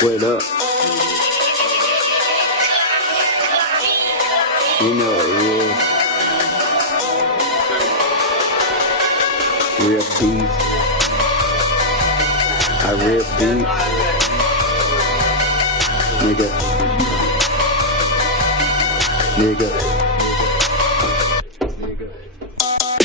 What up? You know what it is. Real beef. I real beef. Nigga.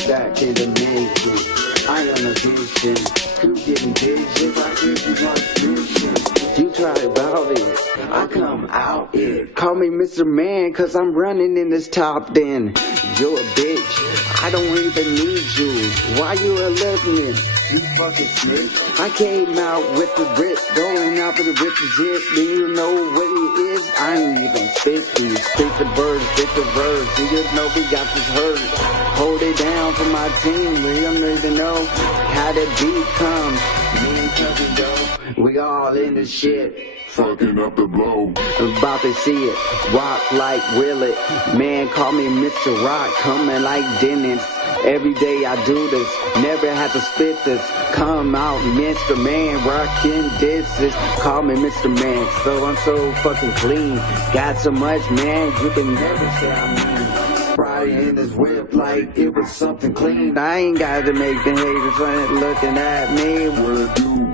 Back in the making. I am a vision. You getting visions. I give you one vision. You try about it. I come out it. Call me Mr. Man, cause I'm running in this top then. You're a bitch. I don't even need you. Why you listening? You fucking snitch. I came out with the rip, going out with the zip. Do you know what it is? I ain't even spit these. Spit the birds, spit the words. Do you know we got this hurt? Hold it down for my team. We don't even know how the beat comes. Me and Kevin though, we all in the shit. Fucking up the blow. I'm about to see it. Rock like Willet. Man, call me Mr. Rock. Coming like Dennis. Every day I do this. Never had to spit this. Come out, Mr. Man. Rockin' disses. Call me Mr. Man. So I'm so fucking clean. Got so much, man. You can never say I'm mean. Riding in this whip like it was something clean. I ain't got to make the haters looking at me.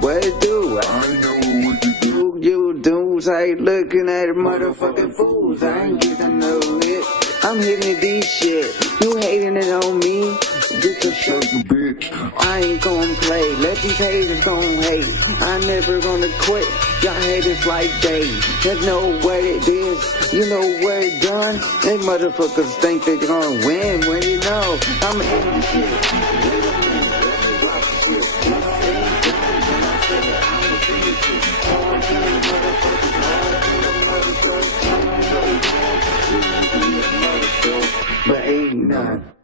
What it do? I know what you do. You dudes ain't looking at motherfucking fools. I ain't getting no hit. I'm hitting these shit. You hating it on me? Get your Shut the bitch. I ain't gonna play. Let these haters gon' hate. I never gonna quit. Y'all haters like they know what it is. You know what it done. They motherfuckers think they're gonna win when you know I'm in the shit. But ain't none.